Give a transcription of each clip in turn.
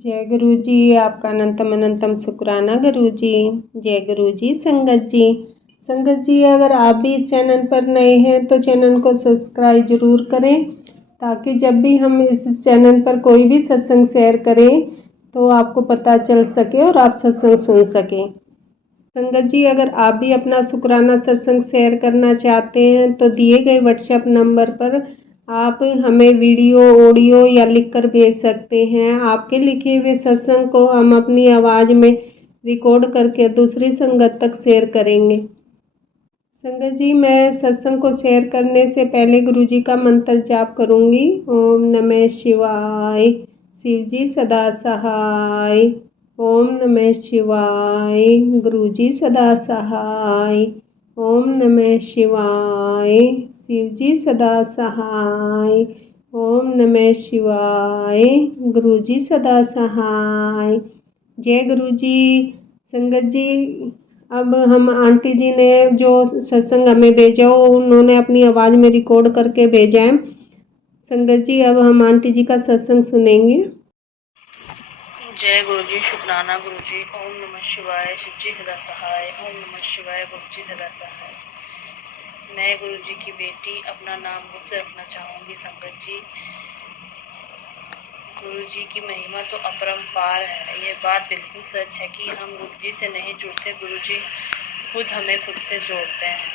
जय गुरु जी। आपका अनंतम अनंतम शुक्राना गुरु जी। जय गुरु जी। संगत जी, अगर आप भी इस चैनल पर नए हैं तो चैनल को सब्सक्राइब जरूर करें, ताकि जब भी हम इस चैनल पर कोई भी सत्संग शेयर करें तो आपको पता चल सके और आप सत्संग सुन सकें। संगत जी, अगर आप भी अपना शुक्राना सत्संग शेयर करना चाहते हैं तो दिए गए व्हाट्सएप नंबर पर आप हमें वीडियो, ऑडियो या लिखकर भेज सकते हैं। आपके लिखे हुए सत्संग को हम अपनी आवाज़ में रिकॉर्ड करके दूसरी संगत तक शेयर करेंगे। संगत जी, मैं सत्संग को शेयर करने से पहले गुरु जी का मंत्र जाप करूंगी। ओम नमः शिवाय, शिव जी सदा सहाय। ओम नमः शिवाय, गुरु जी सदा सहाय। ओम नमः शिवाय, शिव जी सदा सहाय। ओम नमः शिवाय, गुरु जी सदा सहाय। जय गुरु जी। संगत जी, अब हम आंटी जी ने जो सत्संग हमें भेजा वो उन्होंने अपनी आवाज़ में रिकॉर्ड करके भेजा है। संगत जी, अब हम आंटी जी का सत्संग सुनेंगे। जय गुरु जी। शुक्राना गुरु जी। ओम नमः शिवाय, शिव जी सदा सहाय। ओम नमः शिवाय, गुरु जी सदा सहाय। मैं गुरु जी की बेटी अपना नाम गुप्त रखना चाहूंगी। संगत जी, गुरु जी की महिमा तो अपरंपार है। ये बात बिल्कुल सच है कि हम गुरु जी से नहीं जुड़ते, गुरु जी खुद हमें खुद से जोड़ते हैं।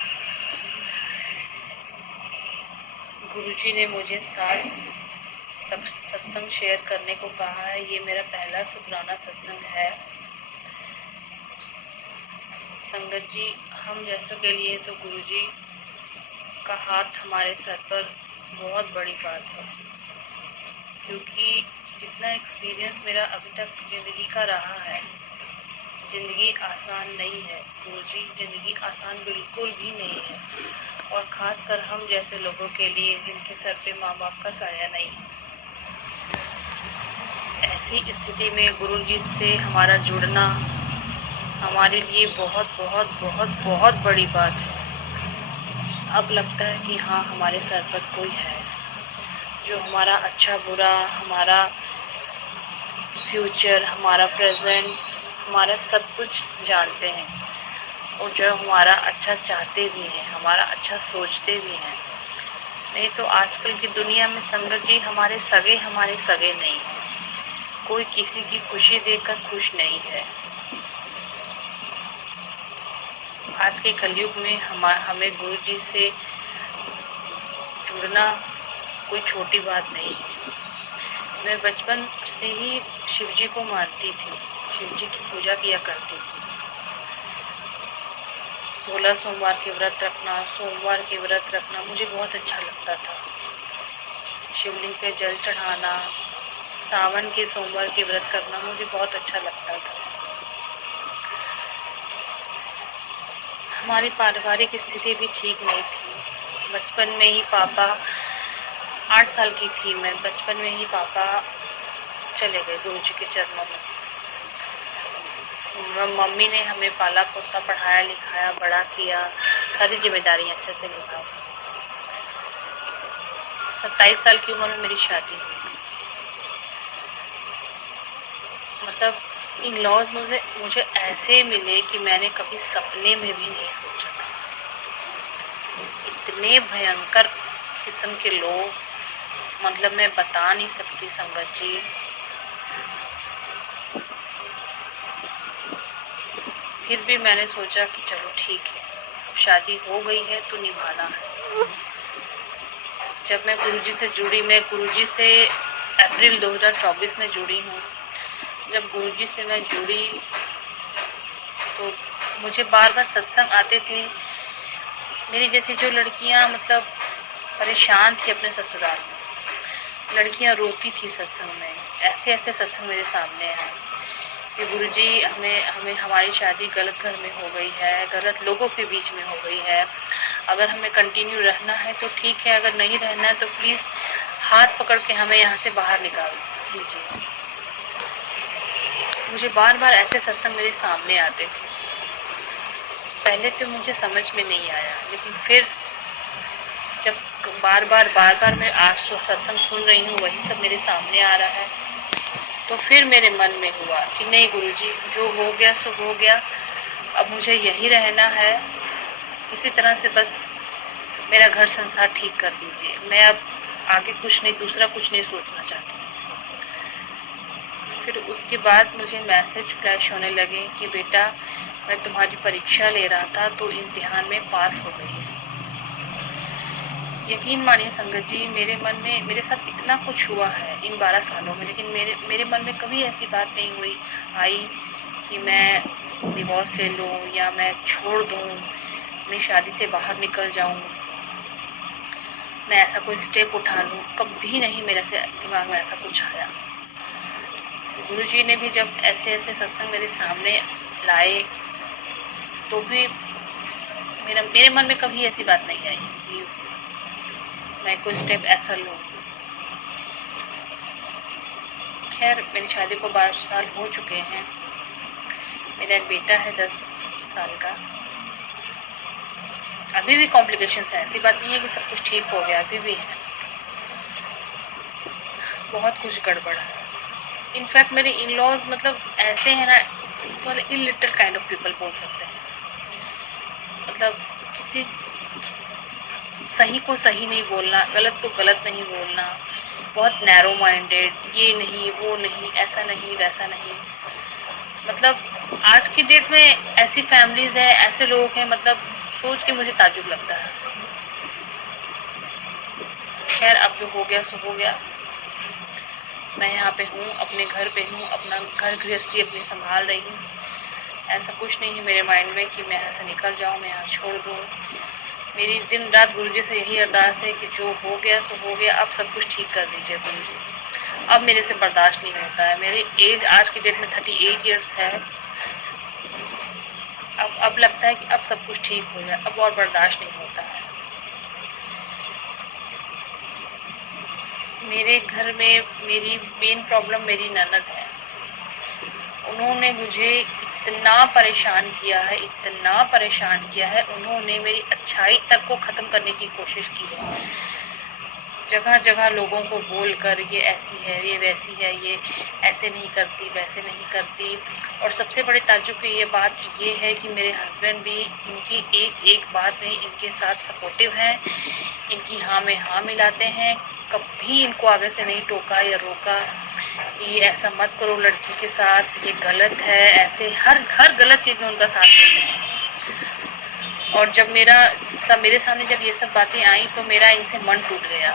गुरु जी ने मुझे सत्संग शेयर करने को कहा है। ये मेरा पहला शुक्राना सत्संग है। संगत जी, हम जैसों के लिए तो गुरु जी का हाथ हमारे सर पर बहुत बड़ी बात है, क्योंकि जितना एक्सपीरियंस मेरा अभी तक जिंदगी का रहा है, जिंदगी आसान नहीं है गुरु जी, जिंदगी आसान बिल्कुल भी नहीं है। और खासकर हम जैसे लोगों के लिए जिनके सर पे माँ बाप का साया नहीं है, ऐसी स्थिति में गुरु जी से हमारा जुड़ना हमारे लिए बहुत बहुत बहुत बहुत बड़ी बात है। अब लगता है कि हाँ, हमारे सर पर कोई है जो हमारा अच्छा बुरा, हमारा फ्यूचर, हमारा प्रेजेंट, हमारा सब कुछ जानते हैं और जो हमारा अच्छा चाहते भी हैं, हमारा अच्छा सोचते भी हैं। नहीं तो आजकल की दुनिया में संगत जी हमारे सगे नहीं है। कोई किसी की खुशी देखकर खुश नहीं है। आज के कलयुग में हमें गुरु जी से जुड़ना कोई छोटी बात नहीं है। मैं बचपन से ही शिव जी को मानती थी, शिव जी की पूजा किया करती थी। 16 सोमवार के व्रत रखना, सोमवार के व्रत रखना मुझे बहुत अच्छा लगता था। शिवलिंग पे जल चढ़ाना, सावन के सोमवार के व्रत करना मुझे बहुत अच्छा लगता था। हमारी पारिवारिक स्थिति भी ठीक नहीं थी। बचपन में ही पापा, 8 साल की थी मैं, बचपन में ही पापा चले गए गुरु जी के चरणों में। मम्मी ने हमें पाला पोसा, पढ़ाया लिखाया, बड़ा किया, सारी जिम्मेदारी अच्छे से निभाई। 27 साल की उम्र में मेरी शादी हुई। मतलब इन लॉज मुझे ऐसे मिले कि मैंने कभी सपने में भी नहीं सोचा था। इतने भयंकर किस्म के लोग, मतलब मैं बता नहीं सकती संगत जी। फिर भी मैंने सोचा कि चलो ठीक है, शादी हो गई है तो निभाना है। जब मैं गुरुजी से जुड़ी, मैं गुरुजी से अप्रैल 2024 में जुड़ी हूँ। जब गुरुजी से मैं जुड़ी तो मुझे बार बार सत्संग आते थे। मेरी जैसी जो लड़कियां मतलब परेशान थी अपने ससुराल में, लड़कियां रोती थी सत्संग में, ऐसे ऐसे सत्संग मेरे सामने आए कि गुरुजी हमें हमारी शादी गलत घर में हो गई है, गलत लोगों के बीच में हो गई है। अगर हमें कंटिन्यू रहना है तो ठीक है, अगर नहीं रहना है तो प्लीज हाथ पकड़ के हमें यहाँ से बाहर निकाल दीजिए। मुझे बार बार ऐसे सत्संग मेरे सामने आते थे। पहले तो मुझे समझ में नहीं आया, लेकिन फिर जब बार बार मैं आज तो सत्संग सुन रही हूँ, वही सब मेरे सामने आ रहा है, तो फिर मेरे मन में हुआ कि नहीं गुरुजी, जो हो गया सो हो गया, अब मुझे यही रहना है, किसी तरह से बस मेरा घर संसार ठीक कर दीजिए, मैं अब आगे कुछ नहीं, दूसरा कुछ नहीं सोचना चाहती। फिर उसके बाद मुझे मैसेज फ्लैश होने लगे कि बेटा, मैं तुम्हारी परीक्षा ले रहा था तो इम्तिहान में पास हो गई। यकीन मानिए संगत जी, मेरे मन में, मेरे साथ इतना कुछ हुआ है इन 12 सालों में, लेकिन मेरे मन में कभी ऐसी बात नहीं हुई आई कि मैं डिवोर्स ले लूं या मैं छोड़ दूं, अपनी शादी से बाहर निकल जाऊं, मैं ऐसा कोई स्टेप उठा लूं। कभी नहीं मेरे से दिमाग में ऐसा कुछ आया। गुरुजी ने भी जब ऐसे ऐसे सत्संग मेरे सामने लाए तो भी मेरे मन में कभी ऐसी बात नहीं आई कि मैं कोई स्टेप ऐसा लूं। खैर, मेरी शादी को 12 साल हो चुके हैं। मेरा एक बेटा है 10 साल का। अभी भी कॉम्प्लिकेशंस है, ऐसी बात नहीं है कि सब कुछ ठीक हो गया, अभी भी है, बहुत कुछ गड़बड़ है। इनफैक्ट मेरे इन लॉज मतलब ऐसे है ना, मतलब इलिटरल काइंड ऑफ पीपल बोल सकते हैं। मतलब किसी सही को सही नहीं बोलना, गलत को गलत नहीं बोलना, बहुत नैरो माइंडेड, ये नहीं वो नहीं, ऐसा नहीं वैसा नहीं। मतलब आज की डेट में ऐसी फैमिलीज है, ऐसे लोग हैं, मतलब सोच के मुझे ताज्जुब लगता है। खैर, अब जो हो गया सो हो गया। मैं यहाँ पे हूँ, अपने घर पे हूँ, अपना घर गृहस्थी अपनी संभाल रही हूँ। ऐसा कुछ नहीं है मेरे माइंड में कि मैं यहाँ से निकल जाऊँ, मैं यहाँ छोड़ दूँ। मेरी दिन रात गुरुजी से यही अरदास है कि जो हो गया सो हो गया, अब सब कुछ ठीक कर दीजिए गुरुजी। अब मेरे से बर्दाश्त नहीं होता है। मेरी एज आज की डेट में 38 इयर्स है। अब लगता है कि अब सब कुछ ठीक हो जाए, अब और बर्दाश्त नहीं होता है। मेरे घर में मेरी मेन प्रॉब्लम मेरी ननद है। उन्होंने मुझे इतना परेशान किया है, इतना परेशान किया है। उन्होंने मेरी अच्छाई तक को खत्म करने की कोशिश की है। जगह जगह लोगों को बोलकर ये ऐसी है, ये वैसी है, ये ऐसे नहीं करती, वैसे नहीं करती। और सबसे बड़े ताज्जुब की ये बात ये है कि मेरे हस्बैंड भी इनकी एक एक बात में इनके साथ सपोर्टिव हैं, इनकी हाँ में हाँ मिलाते हैं। कभी इनको आगे से नहीं टोका या रोका कि ऐसा मत करो लड़की के साथ, ये गलत है, ऐसे हर गलत चीज में उनका साथ देते हैं। और जब मेरे सामने जब ये सब बातें आई तो मेरा इनसे मन टूट गया।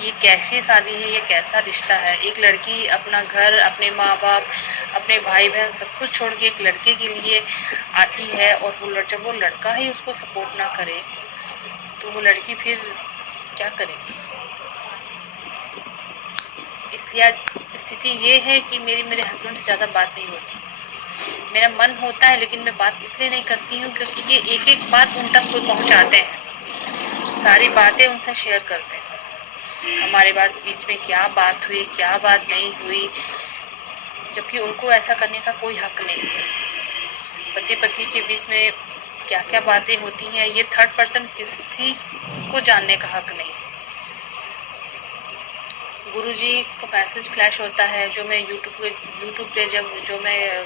ये कैसी शादी है, ये कैसा रिश्ता है। एक लड़की अपना घर, अपने माँ बाप, अपने भाई बहन सब कुछ छोड़ के एक लड़के के लिए आती है, और जब वो लड़का ही उसको सपोर्ट ना करे तो वो लड़की फिर क्या करेगी। इसलिए आज स्थिति ये है कि मेरे हस्बैंड से ज्यादा बात नहीं होती। मेरा मन होता है लेकिन मैं बात इसलिए नहीं करती हूँ क्योंकि ये एक एक बात उन तक कोई पहुंचाते हैं, सारी बातें उनसे शेयर करते हैं, हमारे बीच में क्या बात हुई, क्या बात नहीं हुई, जबकि उनको ऐसा करने का कोई हक नहीं है। पति पत्नी के बीच में क्या क्या बातें होती हैं, ये थर्ड पर्सन किसी को जानने का हक नहीं है। गुरुजी का मैसेज फ्लैश होता है, जो मैं यूट्यूब पे जो मैं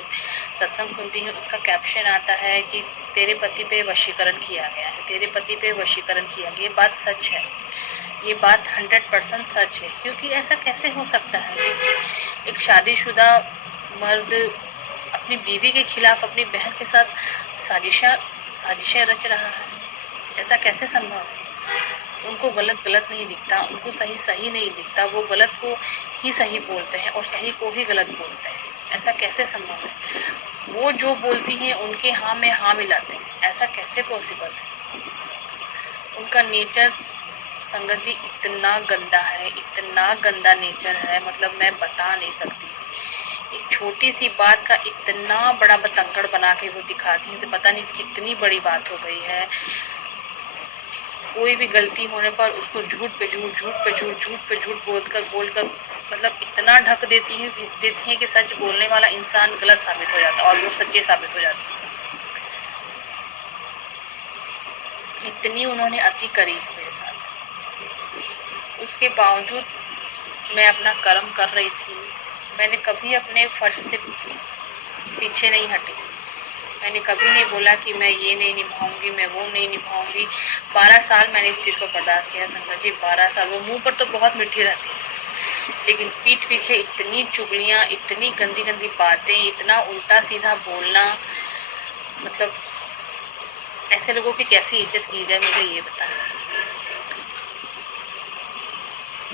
सत्संग सुनती हूँ, उसका कैप्शन आता है कि तेरे पति पे वशीकरण किया गया है, तेरे पति पे वशीकरण किया गया। ये बात सच है, ये बात 100% सच है। क्योंकि ऐसा कैसे हो सकता है एक शादीशुदा मर्द अपनी बीवी के खिलाफ अपनी बहन के साथ साजिशें रच रहा है, ऐसा कैसे संभव है। उनको गलत गलत नहीं दिखता, उनको सही सही नहीं दिखता, वो गलत को ही सही बोलते हैं और सही को ही गलत बोलते हैं। ऐसा कैसे संभव है। वो जो बोलती हैं उनके हाँ में हाँ मिलाते हैं, ऐसा कैसे पॉसिबल है। उनका नेचर संगत जी इतना गंदा है, इतना गंदा नेचर है, मतलब मैं बता नहीं सकती। एक छोटी सी बात का इतना बड़ा बतंगड़ बना के वो दिखाती है, पता नहीं कितनी बड़ी बात हो गई है। कोई भी गलती होने पर उसको झूठ पे झूठ बोलकर मतलब इतना ढक देती है कि सच बोलने वाला इंसान गलत साबित हो जाता है और वो सच्चे साबित हो जाते हैं। इतनी उन्होंने अति करी है मेरे साथ। उसके बावजूद मैं अपना कर्म कर रही थी, मैंने कभी अपने फर्ज से पीछे नहीं हटी। मैंने कभी नहीं बोला कि मैं ये नहीं निभाऊंगी, मैं वो नहीं निभाऊंगी। 12 साल मैंने इस चीज को बर्दाश्त किया संगत जी, 12 साल। वो मुंह पर तो बहुत मीठी रहती है, लेकिन पीठ पीछे इतनी चुगलियां, इतनी गंदी गंदी बातें, इतना उल्टा सीधा बोलना, मतलब ऐसे लोगों की कैसी इज्जत की जाए, मुझे ये बताएं।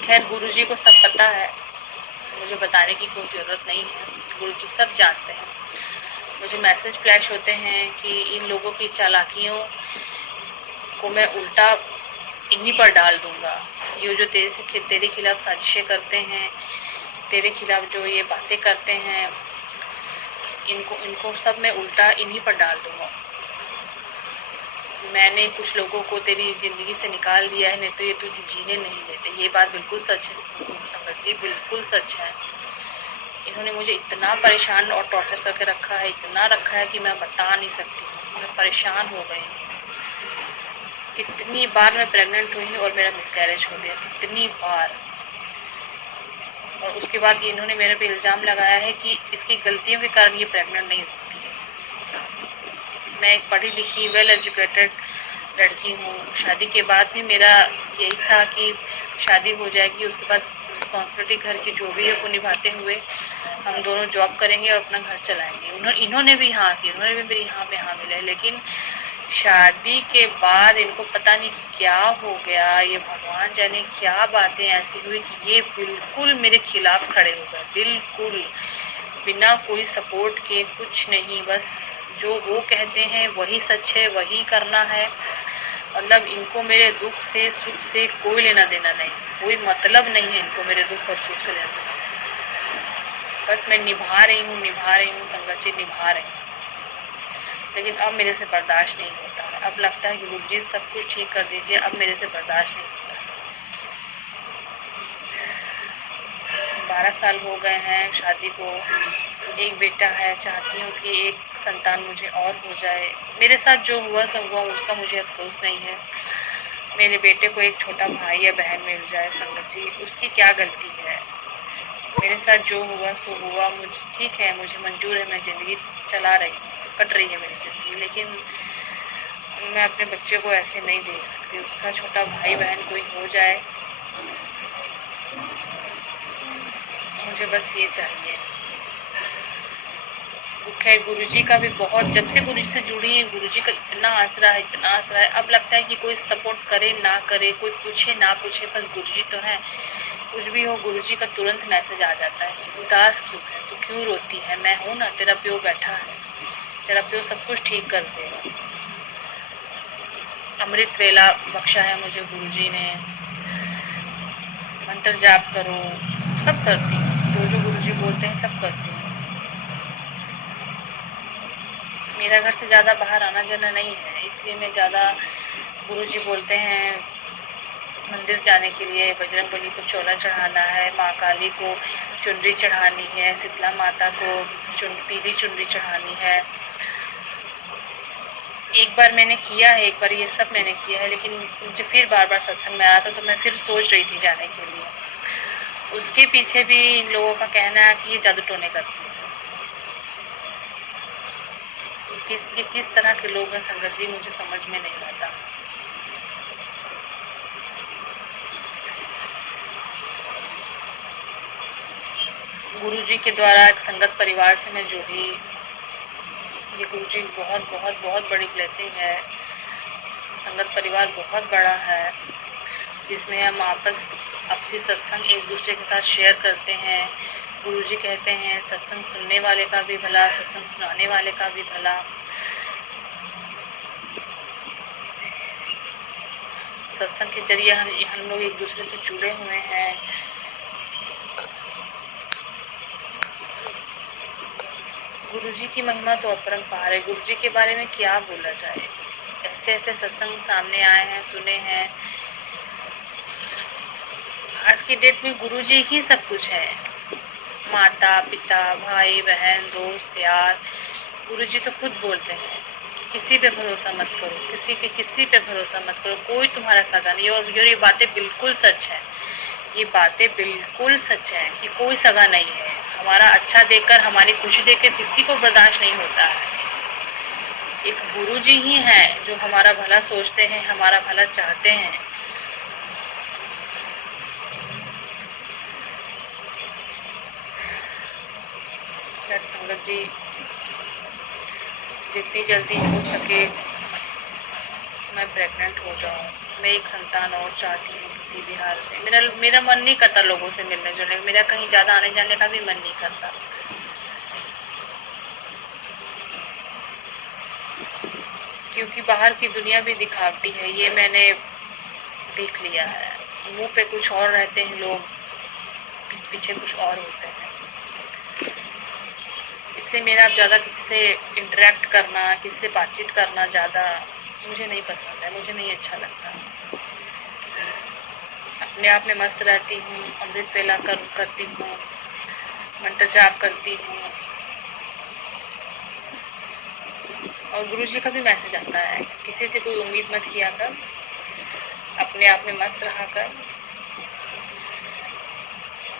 खैर गुरुजी को सब पता है, मुझे बताने की कोई जरूरत नहीं है, गुरुजी सब जानते हैं। मुझे मैसेज फ्लैश होते हैं कि इन लोगों की चालाकियों को मैं उल्टा इन्हीं पर डाल दूंगा। ये जो तेरे खिलाफ साजिशें करते हैं, तेरे खिलाफ जो ये बातें करते हैं, इनको सब मैं उल्टा इन्हीं पर डाल दूंगा। मैंने कुछ लोगों को तेरी जिंदगी से निकाल दिया है, नहीं तो ये तुझे जीने नहीं देते। ये बात बिल्कुल सच है संगत जी, बिल्कुल सच है। इन्होंने मुझे इतना परेशान और टॉर्चर करके रखा है, इतना रखा है कि मैं बता नहीं सकती हूँ। मैं परेशान हो गई हूँ। कितनी बार मैं प्रेग्नेंट हुई और मेरा मिसकैरेज हो गया, कितनी बार। और उसके बाद ये इन्होंने मेरे पे इल्जाम लगाया है कि इसकी गलतियों के कारण ये प्रेग्नेंट नहीं होती है। मैं एक पढ़ी लिखी वेल एजुकेटेड लड़की हूँ। शादी के बाद भी मेरा यही था कि शादी हो जाएगी, उसके बाद रिस्पॉन्सिबिलिटी घर की जो भी है वो निभाते हुए हम दोनों जॉब करेंगे और अपना घर चलाएंगे। इन्होंने भी हाँ की, उन्होंने भी मेरी हाँ में हाँ मिले। लेकिन शादी के बाद इनको पता नहीं क्या हो गया, ये भगवान जाने क्या बातें ऐसी हुई कि ये बिल्कुल मेरे खिलाफ खड़े हो गए, बिल्कुल बिना कोई सपोर्ट के, कुछ नहीं, बस जो वो कहते हैं वही सच है, वही करना है। मतलब इनको मेरे दुख से सुख से कोई लेना देना नहीं, कोई मतलब नहीं है इनको मेरे दुख और सुख से लेना देना। बस मैं निभा रही हूँ संगत जी, निभा रही हूँ। लेकिन अब मेरे से बर्दाश्त नहीं होता है। अब लगता है कि गुरुजी सब कुछ ठीक कर दीजिए, अब मेरे से बर्दाश्त नहीं होता है। 12 साल हो गए हैं शादी को, एक बेटा है। चाहती हूँ कि एक संतान मुझे और हो जाए। मेरे साथ जो हुआ सो हुआ, उसका मुझे अफसोस नहीं है। मेरे बेटे को एक छोटा भाई या बहन मिल जाए संगत जी, उसकी क्या गलती है। मेरे साथ जो हुआ सो हुआ, मुझे ठीक है, मुझे मंजूर है, मैं जिंदगी चला रही हूँ, कट रही है मेरी जिंदगी। लेकिन मैं अपने बच्चे को ऐसे नहीं देख सकती। उसका छोटा भाई बहन कोई हो जाए, मुझे बस ये चाहिए। खैर गुरुजी का भी बहुत, जब से गुरुजी से जुड़ी है, गुरुजी का इतना आसरा है, इतना आसरा है। अब लगता है कि कोई सपोर्ट करे ना करे, कोई पूछे ना पूछे, बस गुरुजी तो है। कुछ भी हो गुरुजी का तुरंत मैसेज आ जाता है कि उदास क्यों है, तू क्यों रोती है, मैं हूं ना, तेरा प्यो बैठा है, तेरा प्यो सब कुछ ठीक कर देगा। अमृत वेला बख्शा है मुझे गुरुजी ने, मंत्र जाप करो, सब करती हूँ, जो गुरुजी बोलते हैं सब करती हूँ। मेरा घर से ज्यादा बाहर आना जाना नहीं है, इसलिए मैं ज्यादा, गुरुजी बोलते हैं मंदिर जाने के लिए बजरंगबली को चोला चढ़ाना है, माँ काली को चुनरी चढ़ानी है, शीतला माता को पीली चुनरी चढ़ानी है। एक बार मैंने किया है, एक बार ये सब मैंने किया है, लेकिन मुझे फिर बार बार सत्संग में आया था, तो मैं फिर सोच रही थी जाने के लिए। उसके पीछे भी इन लोगों का कहना है कि ये जादू टोने करती है। ये किस तरह के लोग हैं संगत जी, मुझे समझ में नहीं आता। गुरुजी के द्वारा एक संगत परिवार से मैं जुड़ी। ये गुरुजी बहुत बहुत बहुत बड़ी ब्लेसिंग है। संगत परिवार बहुत बड़ा है, जिसमें हम आपसी सत्संग एक दूसरे के साथ शेयर करते हैं। गुरुजी कहते हैं सत्संग सुनने वाले का भी भला, सत्संग सुनाने वाले का भी भला। सत्संग के जरिए हम लोग एक दूसरे से जुड़े हुए हैं। गुरुजी की महिमा तो अपरंपार है। गुरुजी के बारे में क्या बोला जाए, ऐसे ऐसे सत्संग सामने आए हैं, सुने हैं। आज की डेट में गुरुजी ही सब कुछ है। माता पिता भाई बहन दोस्त यार, गुरुजी तो खुद बोलते हैं कि किसी पे भरोसा मत करो, किसी पे भरोसा मत करो, कोई तुम्हारा सगा नहीं। और ये बातें बिल्कुल सच है, ये बातें बिल्कुल सच है कि कोई सगा नहीं है। हमारा अच्छा देखकर, हमारी खुशी देखकर किसी को बर्दाश्त नहीं होता है। एक गुरु जी ही हैं जो हमारा भला सोचते हैं, हमारा भला चाहते हैं। खैर संगत जी, जितनी जल्दी हो सके मैं प्रेग्नेंट हो जाऊं। मैं एक संतान और चाहती हूँ किसी भी हाल में। मेरा मन नहीं करता लोगों से मिलने जुलने, मेरा कहीं ज्यादा आने जाने का भी मन नहीं करता, क्योंकि बाहर की दुनिया भी दिखावटी है, ये मैंने देख लिया है। मुंह पे कुछ और रहते हैं लोग, पीछे कुछ और होते हैं। इसलिए मेरा ज्यादा किसी से इंटरेक्ट करना, किसी से बातचीत करना ज्यादा मुझे नहीं पसंद है, मुझे नहीं अच्छा लगता। अपने आप में मस्त रहती हूँ, अमृत वेला करती हूँ, मंत्र जाप करती हूँ। और गुरु जी का भी मैसेज आता है, किसी से कोई उम्मीद मत किया कर, अपने आप में मस्त रहा कर,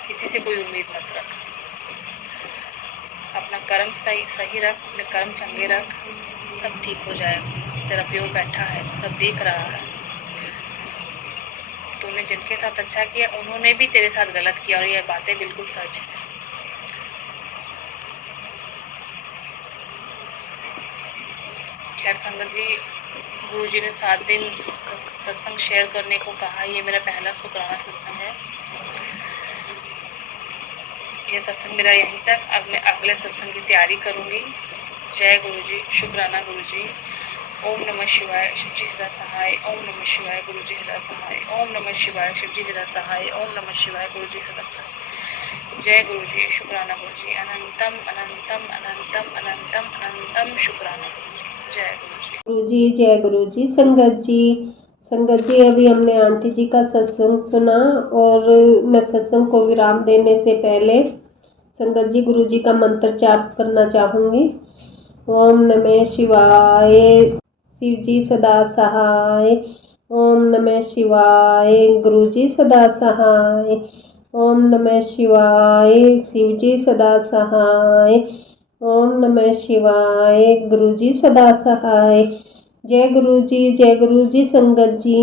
किसी से कोई उम्मीद मत रख, अपना कर्म सही रख, अपने कर्म चंगे रख, सब ठीक हो जाएगा। तेरा प्यो बैठा है, सब देख रहा है। तूने जिनके साथ अच्छा किया उन्होंने भी तेरे साथ गलत किया, और ये बातें बिल्कुल सच है। खैर संगत जी, गुरु जी ने 7 दिन सत्संग शेयर करने को कहा। ये मेरा पहला शुक्राना सत्संग है। ये सत्संग मेरा यहीं तक। अब मैं अगले सत्संग की तैयारी करूंगी। जय गुरु जी, शुक्राना गुरु जी। ओम नमः शिवाय, शिवजी हृदय सहाय। ओम नमः शिवाय, गुरु जी हृदय सहाय। ओम नमः शिवाय, शिवजी हृदय सहाय। ओम नमः शिवाय, गुरु जी हृदय सहाय। जय गुरु जी, शुक्राना गुरु जी। अनंतम अनंतम अनंतम अनंतम अनंतम शुक्राना गुरु जी। जय गुरु जी। गुरु जी, जय गुरु जी। संगत जी, अभी हमने आंटी जी का सत्संग सुना, और मैं सत्संग को विराम देने से पहले संगत जी गुरु जी का मंत्र जाप करना चाहूँगी। ओम नमः शिवाय, शिव जी सदा सहाय। ओम नमः शिवाय, गुरु जी सदा सहाय। ओम नमः शिवाय, शिव जी सदा सहाय। ओम नमः शिवाय, गुरु जी सदा सहाय। जय गुरु जी, जय गुरु जी। संगत जी,